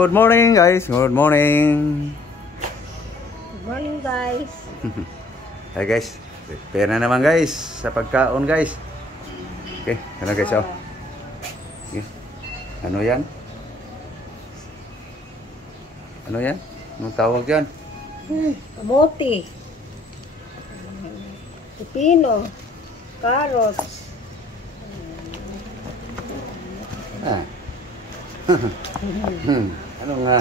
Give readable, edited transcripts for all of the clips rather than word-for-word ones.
Good morning guys, good morning. Good morning guys. Hey guys, prepare na naman guys sa pagkaon guys. Okay, ano guys oh. Okay. Ano yan? Ano yan? Anong tawag yan? Kamote. Pipino. Carrots. Ah. Ano nga?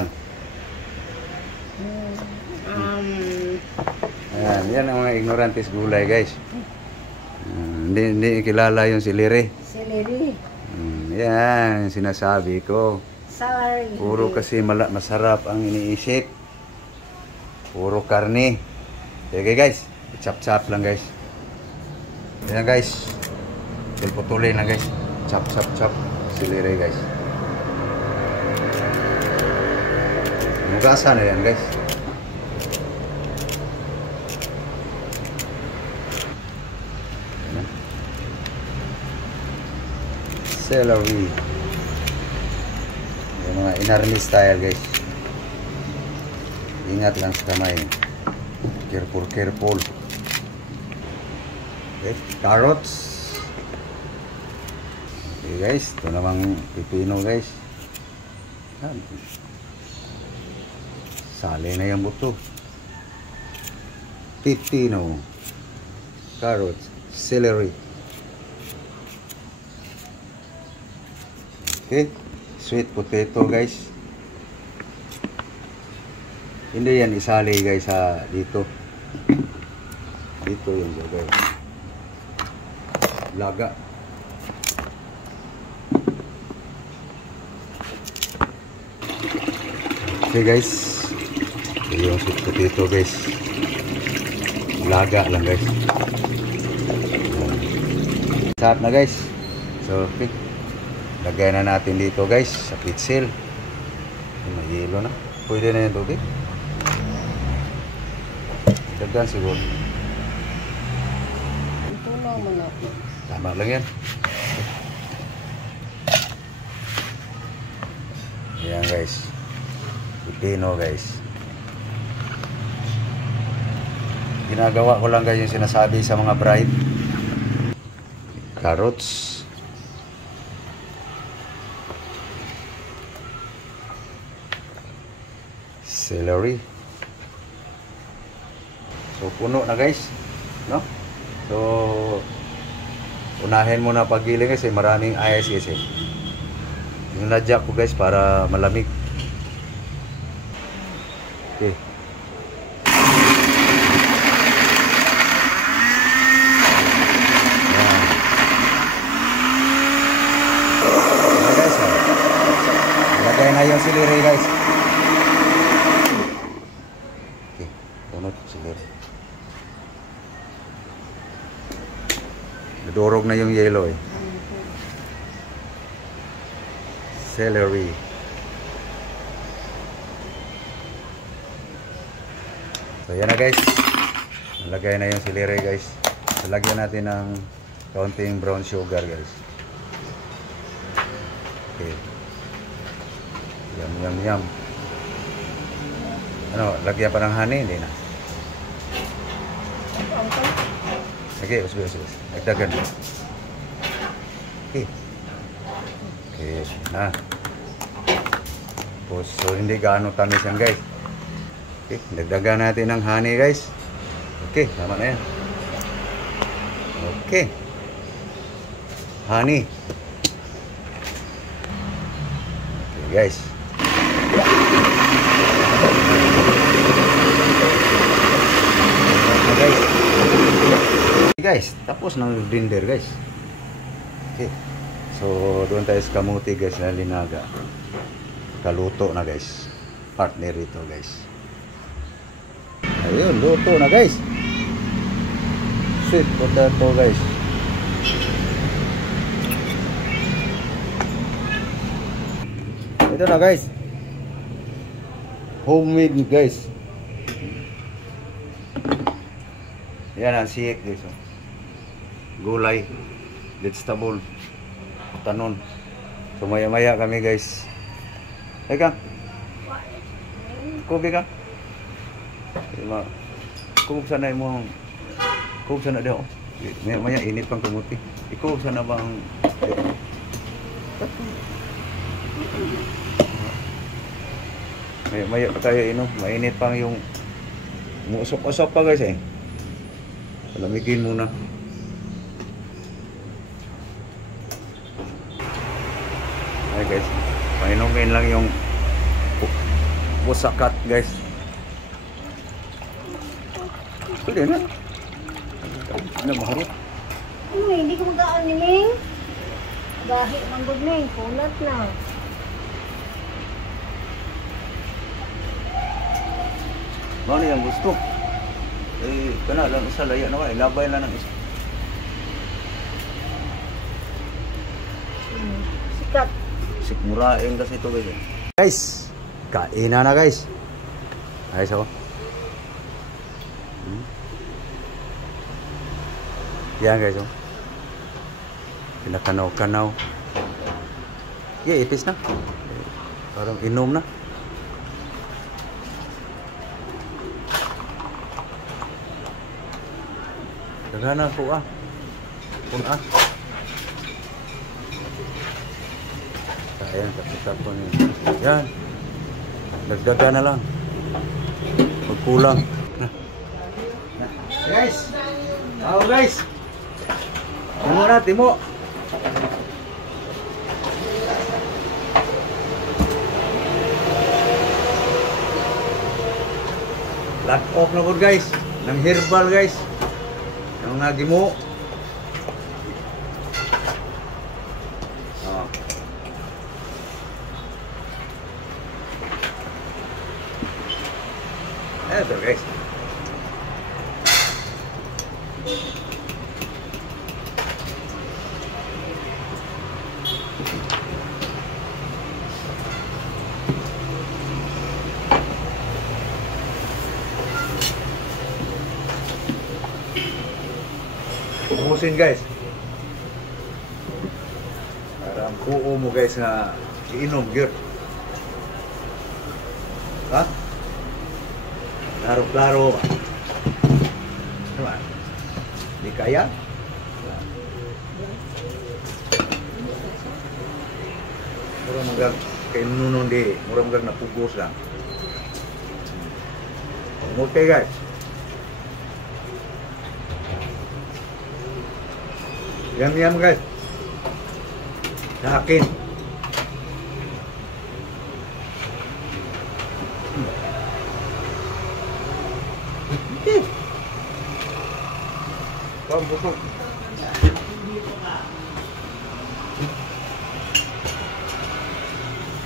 Ayan, yan ang mga ignorantes gulay guys. Hindi kilala yung celery. Celery. Yan, sinasabi ko. Celery. Puro kasi masarap ang iniisip. Puro karne. Okay guys, chop-chop lang guys. Ayan guys. Putulin lang guys. Chop-chop-chop. Celery guys. Mugasan na yan guys. Celery. Yung mga inarmy style guys. Ingat lang sa kamay. Careful, careful. Okay, carrots. Okay guys, ito namang pipino guys. Sali na yung buto. Pipino. Carrots. Celery. Okay, sweet potato guys. Hindi yan isali guys sa dito. Dito yung gagawin. Laga. Okay guys. Ito yung sweet potato guys. Laga lang guys. Sarap na guys. So okay. Lagay na natin dito guys sa pitsil. May yelo na. Pwede na yung tubig. Dagdan siguro. Ito na muna. Tama lang yan. Ayan guys. Pipino guys. Ginagawa ko lang guys yung sinasabi sa mga bride. Carrots. Celery. So puno na guys, no? So unahin muna paggiling kasi maraming ice kasi. Yung nadya ko guys para malamig. Okay. Lagay na yung celery guys. Nadurog na yung yellow eh. Celery. So yan na guys. Nalagay na yung celery guys. Lagyan natin ng kaunting brown sugar guys. Okay. Yum yum yum. Ano, lagyan pa ng honey? Hindi na. Okay, usbis. Nagdagan. Okay. Okay, na. So, hindi gaano tamis yan guys. Okay, nagdagan natin ng honey guys. Okay, tama na yan. Okay. Honey. Okay guys. Guys, tapos ng blender guys. Okay. So, doon tayo sa kamuti guys na linaga. Kaluto na guys. Partner ito guys. Ayun, luto na guys. Sweet potato guys. Ito na guys. Homemade guys. Yan ang siyek guys. Gulay, vegetable, tanon. So maya maya kami guys. Teka, Kobe ka? Diba? Kung sana mo, kung sana daw. Maya init pang kamuti. Ikaw sana ba ang... Maya pa tayo inom. Mainit pang yung... Musok-usok pa guys eh. Palamigin muna. Ay guys, painumin lang yung pusakat guys. Pwede na. Ano maharap? Ano hindi ko magaan ni Ming. Dahil ng good Ming, kulat na. Ano yung gusto? Eh, kana lang isa laya naman. Ilabay lang ng isa. Sikat. Sikmurain kasi ito guys. Guys, kainan na guys. Ayos ako. Yan guys oh. Pinakanaw-kanaw. Yeah, itis na. Parang inom na. Dagana ko ah. Pun ah. Ayan, tapos po niya. Yan. Nagdaga na lang. Magkulang. Guys. Oh guys. Timo na, timo. Lock off na po guys. Ng herbal guys. Yung nga gimo. Oh. Eto guys. Ubusin guys. Para ang buo mo guys na iinom gyud. Ha? Klaro-klaro ba? Diba? Di kaya? Mura magag kainunon di. Mura magag napugos lang. Okay guys. Yum guys. Sa akin. Okay. Busog.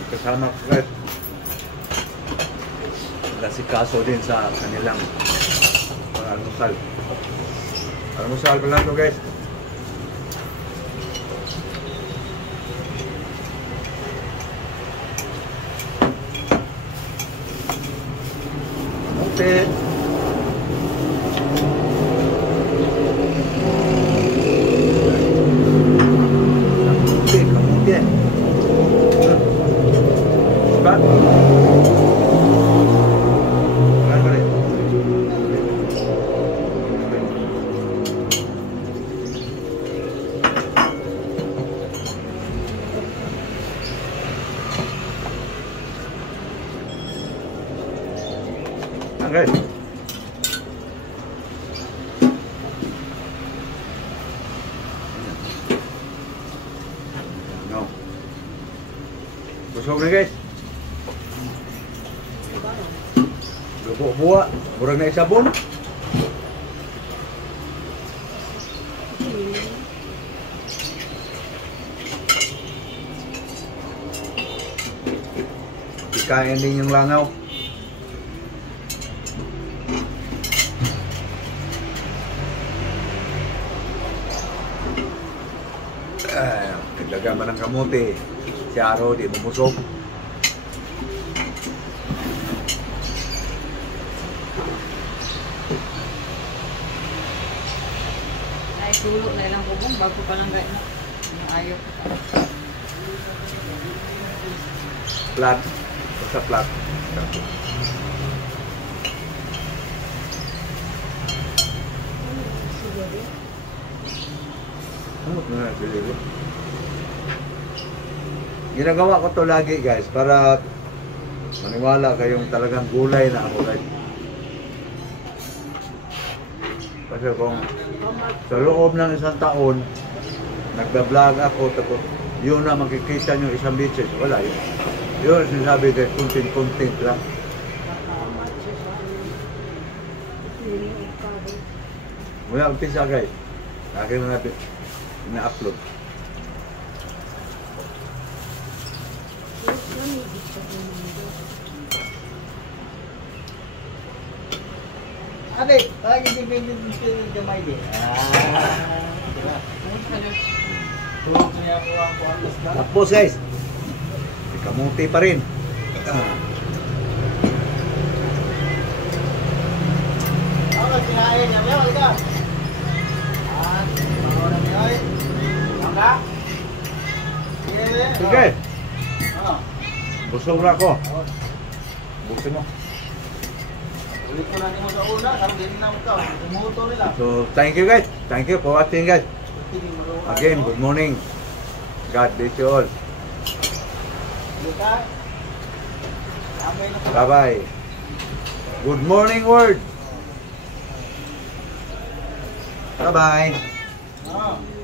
Kasama ko guys. Kasi kaso din sa kanilang almusal. Almusal pa lang to guys. Okay. Kemudian sebab kan balik okay. No. Busog na guys. Buwa, murag na isabon. Ikain din yung langaw. Naglaga man ng kamote. Si Aro di bumusog. Ay, tulo na ilang kubong bago pa lang gaya na. Yung ayaw. Plat. Basta plat. Ano na delivery? Ginagawa ko to lagi guys para maniwala kayong talagang gulay na ako guys. Kasi kung sa loob ng isang taon nagda-vlog ako tapos yun na makikita nyo isang beses, wala yun. Yun sinasabi guys, content lang. Mula umpisa guys, akin na natin ina-upload. Ate, lagi dipindot ng gamay din. Diba? Tulog niya ako ang kuwantas ba? Tapos guys, kamuti pa rin. Ako, sinayin niya. Meron ka. At, mga niya ay. Mangga? Sige, Oo. busog na ako. Busin mo. Ulit ko na mo sa una, karang din na mo ka. Tumuto nila. So, thank you guys. Thank you for watching guys. Again, good morning. God bless you all. Luka. Amay na sa Bye-bye. Good morning world. Bye-bye. Oo.